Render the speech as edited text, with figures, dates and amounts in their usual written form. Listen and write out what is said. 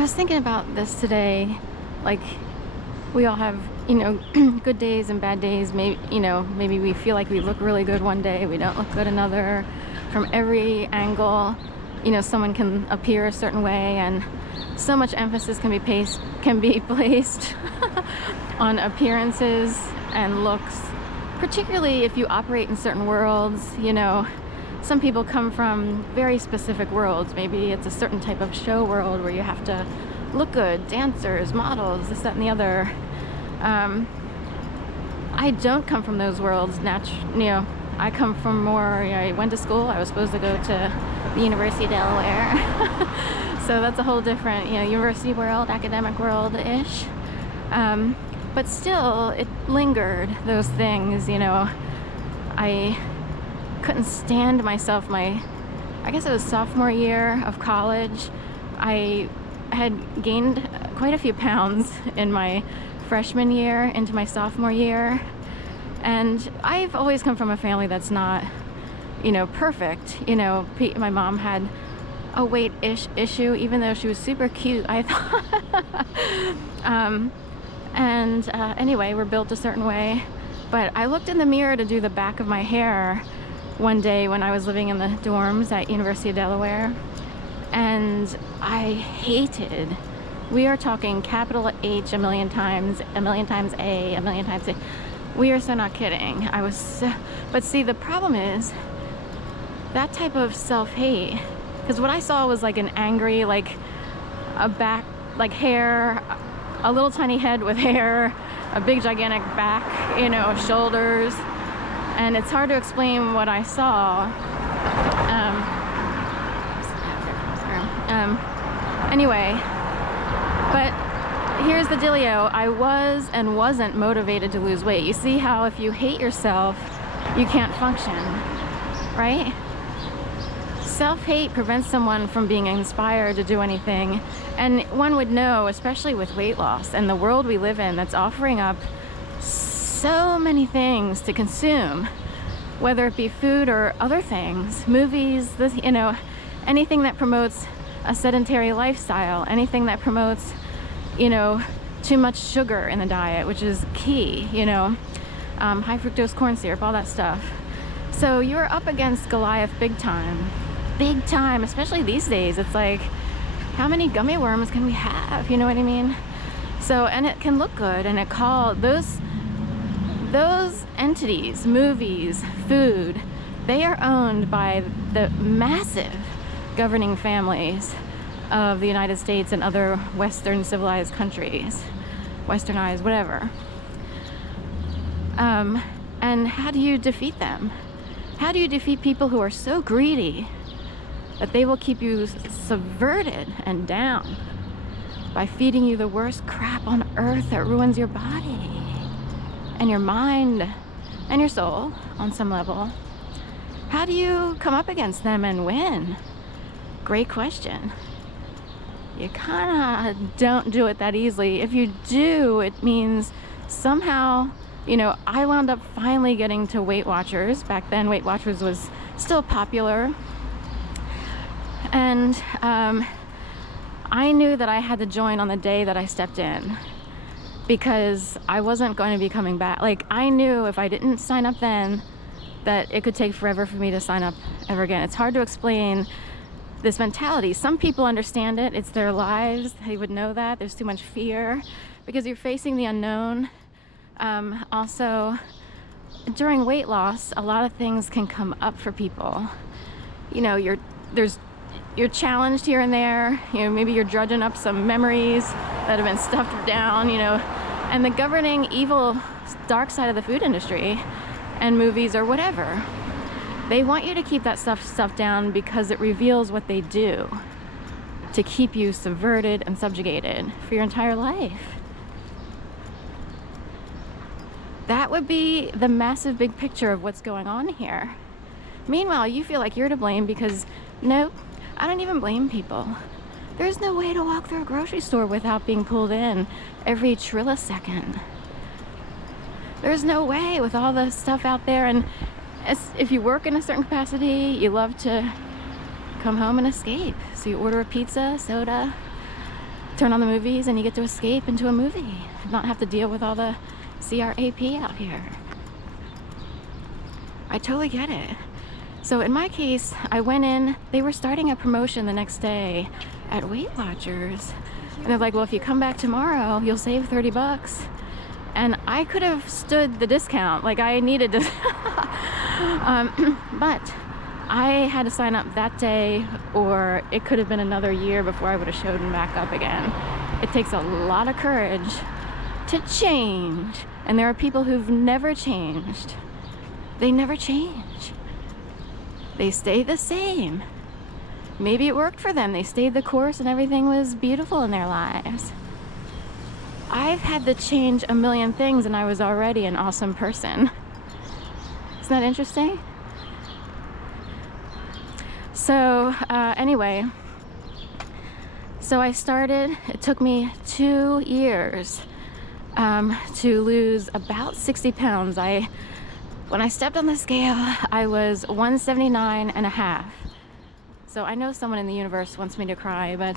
I was thinking about this today. Like, we all have, good days and bad days. Maybe we feel like we look really good one day, we don't look good another. From every angle, someone can appear a certain way, and so much emphasis can be placed on appearances and looks, particularly if you operate in certain worlds. Some people come from very specific worlds. Maybe it's a certain type of show world where you have to look good, dancers, models, this, that, and the other. I don't come from those worlds. I come from more, I went to school, I was supposed to go to the University of Delaware. So that's a whole different, university world, academic world-ish. But still, it lingered, those things. I couldn't stand myself. I guess it was sophomore year of college. I had gained quite a few pounds in my freshman year into my sophomore year. And I've always come from a family that's not, perfect. My mom had a weight issue, even though she was super cute, I thought. Anyway, we're built a certain way. But I looked in the mirror to do the back of my hair one day when I was living in the dorms at University of Delaware, and I hated, we are talking capital H a million times A, a million times A. We are so not kidding. But see, the problem is that type of self-hate, because what I saw was like an angry, like a back, like hair, a little tiny head with hair, a big gigantic back, shoulders, and it's hard to explain what I saw. Anyway, but here's the dealio. I was and wasn't motivated to lose weight. You see how if you hate yourself, you can't function, right? Self-hate prevents someone from being inspired to do anything. And one would know, especially with weight loss and the world we live in that's offering up so many things to consume, whether it be food or other things, movies, anything that promotes a sedentary lifestyle, anything that promotes, too much sugar in the diet, which is key, high fructose corn syrup, all that stuff. So you're up against Goliath big time, especially these days. It's like, how many gummy worms can we have? You know what I mean? So, and it can look good, and those entities, movies, food, they are owned by the massive governing families of the United States and other Western civilized countries, westernized, whatever. And how do you defeat them? How do you defeat people who are so greedy that they will keep you subverted and down by feeding you the worst crap on earth that ruins your body and your mind and your soul on some level? How do you come up against them and win? Great question. You kind of don't do it that easily. If you do, it means somehow, I wound up finally getting to Weight Watchers. Back then, Weight Watchers was still popular. And I knew that I had to join on the day that I stepped in, because I wasn't going to be coming back. Like, I knew if I didn't sign up then, that it could take forever for me to sign up ever again. It's hard to explain this mentality. Some people understand it. It's their lives. They would know that. There's too much fear because you're facing the unknown. Also, during weight loss, a lot of things can come up for people. You're challenged here and there. Maybe you're dredging up some memories that have been stuffed down, and the governing evil dark side of the food industry and movies or whatever, they want you to keep that stuff down because it reveals what they do to keep you subverted and subjugated for your entire life. That would be the massive big picture of what's going on here. Meanwhile, you feel like you're to blame because, nope, I don't even blame people. There's no way to walk through a grocery store without being pulled in every trillisecond. There's no way with all the stuff out there. And if you work in a certain capacity, you love to come home and escape. So you order a pizza, soda, turn on the movies and you get to escape into a movie, not have to deal with all the CRAP out here. I totally get it. So in my case, I went in, they were starting a promotion the next day at Weight Watchers. And they're like, well, if you come back tomorrow, you'll save 30 bucks. And I could have stood the discount, like I needed to. But I had to sign up that day, or it could have been another year before I would have showed back up again. It takes a lot of courage to change. And there are people who've never changed. They never change. They stay the same. Maybe it worked for them. They stayed the course and everything was beautiful in their lives. I've had to change a million things and I was already an awesome person. Isn't that interesting? So anyway, so I started, it took me 2 years to lose about 60 pounds. When I stepped on the scale, I was 179 and a half. So I know someone in the universe wants me to cry, but